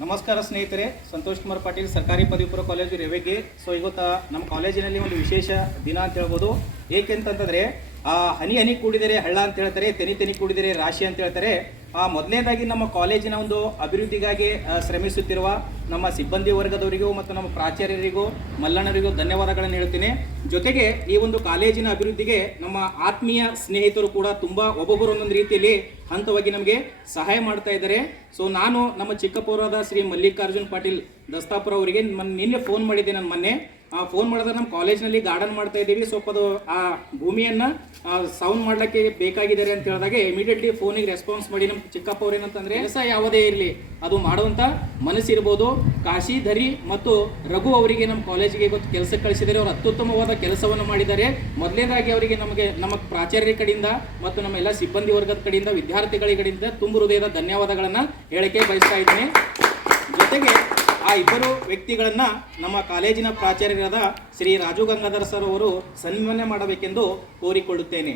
ನಮಸ್ಕಾರ ಸ್ನೇಹಿತರೆ, ಸಂತೋಷ್ ಕುಮಾರ್ ಪಾಟೀಲ್, ಸರ್ಕಾರಿ ಪದವಿ ಪೂರ್ವ ಕಾಲೇಜು ರೆವೆಗೆ. ಸೊ ಇವತ್ತು ನಮ್ಮ ಕಾಲೇಜಿನಲ್ಲಿ ಒಂದು ವಿಶೇಷ ದಿನ ಅಂತ ಹೇಳ್ಬೋದು. ಆ ಹನಿ ಹನಿ ಕೂಡಿದರೆ ಹಳ್ಳ ಅಂತ ಹೇಳ್ತಾರೆ, ತೆನಿ ತೆನಿ ಕೂಡಿದರೆ ರಾಶಿ ಅಂತ ಹೇಳ್ತಾರೆ. ಮೊದಲನೇದಾಗಿ ನಮ್ಮ ಕಾಲೇಜಿನ ಒಂದು ಅಭಿವೃದ್ಧಿಗಾಗಿ ಶ್ರಮಿಸುತ್ತಿರುವ ನಮ್ಮ ಸಿಬ್ಬಂದಿ ವರ್ಗದವರಿಗೂ ಮತ್ತು ನಮ್ಮ ಪ್ರಾಚಾರ್ಯರಿಗೂ, ಮಲ್ಲಣ್ಣರಿಗೂ ಧನ್ಯವಾದಗಳನ್ನು ಹೇಳ್ತೀನಿ. ಜೊತೆಗೆ ಈ ಒಂದು ಕಾಲೇಜಿನ ಅಭಿವೃದ್ಧಿಗೆ ನಮ್ಮ ಆತ್ಮೀಯ ಸ್ನೇಹಿತರು ಕೂಡ ತುಂಬ ಒಬ್ಬೊಬ್ಬರು ಒಂದೊಂದು ರೀತಿಯಲ್ಲಿ ಹಂತವಾಗಿ ನಮಗೆ ಸಹಾಯ ಮಾಡ್ತಾ ಇದ್ದಾರೆ. ಸೊ ನಾನು ನಮ್ಮ ಚಿಕ್ಕಪೌರಾದ ಶ್ರೀ ಮಲ್ಲಿಕಾರ್ಜುನ್ ಪಾಟೀಲ್ ದಸ್ತಾಪುರ ಅವರಿಗೆ ನಿನ್ನೆ ಫೋನ್ ಮಾಡಿದ್ದೆ ನಾನು ಮೊನ್ನೆ. ಫೋನ್ ಮಾಡಿದ್ರೆ ನಮ್ಮ ಕಾಲೇಜ್ನಲ್ಲಿ ಗಾರ್ಡನ್ ಮಾಡ್ತಾ ಇದ್ದೀವಿ. ಸ್ವಲ್ಪ ಅದು, ಆ, ಭೂಮಿಯನ್ನು ಸೌಂಡ್ ಮಾಡಲಿಕ್ಕೆ ಬೇಕಾಗಿದ್ದಾರೆ ಅಂತ ಹೇಳಿದಾಗ ಇಮಿಡಿಯೇಟ್ಲಿ ಫೋನಿಗೆ ರೆಸ್ಪಾನ್ಸ್ ಮಾಡಿ. ನಮ್ಮ ಚಿಕ್ಕಪ್ಪ ಅವ್ರು ಏನಂತಂದ್ರೆ ಕೆಲಸ ಯಾವುದೇ ಇರಲಿ. ಅದು ಮಾಡುವಂತ ಮನಸ್ಸಿರ್ಬೋದು. ಕಾಶಿಧರಿ ಮತ್ತು ರಘು ಅವರಿಗೆ ನಮ್ಮ ಕಾಲೇಜಿಗೆ ಇವತ್ತು ಕೆಲಸ ಕಳಿಸಿದರೆ ಅವರು ಅತ್ಯುತ್ತಮವಾದ ಕೆಲಸವನ್ನು ಮಾಡಿದ್ದಾರೆ. ಮೊದಲನೇದಾಗಿ ಅವರಿಗೆ ನಮಗೆ, ನಮ್ಮ ಪ್ರಾಚಾರ್ಯ ಕಡೆಯಿಂದ ಮತ್ತು ನಮ್ಮ ಎಲ್ಲ ಸಿಬ್ಬಂದಿ ವರ್ಗದ ಕಡೆಯಿಂದ, ವಿದ್ಯಾರ್ಥಿಗಳ ಕಡೆಯಿಂದ ತುಂಬ ಹೃದಯದ ಧನ್ಯವಾದಗಳನ್ನು ಹೇಳಕ್ಕೆ ಬಯಸ್ತಾ ಇದ್ದೀನಿ. ಜೊತೆಗೆ ಆ ಇಬ್ಬರು ವ್ಯಕ್ತಿಗಳನ್ನು ನಮ್ಮ ಕಾಲೇಜಿನ ಪ್ರಾಚಾರ್ಯರಾದ ಶ್ರೀ ರಾಜು ಗಂಗಾಧರ್ ಸರ್ ಅವರು ಸನ್ಮಾನ ಮಾಡಬೇಕೆಂದು ಕೋರಿಕೊಳ್ಳುತ್ತೇನೆ.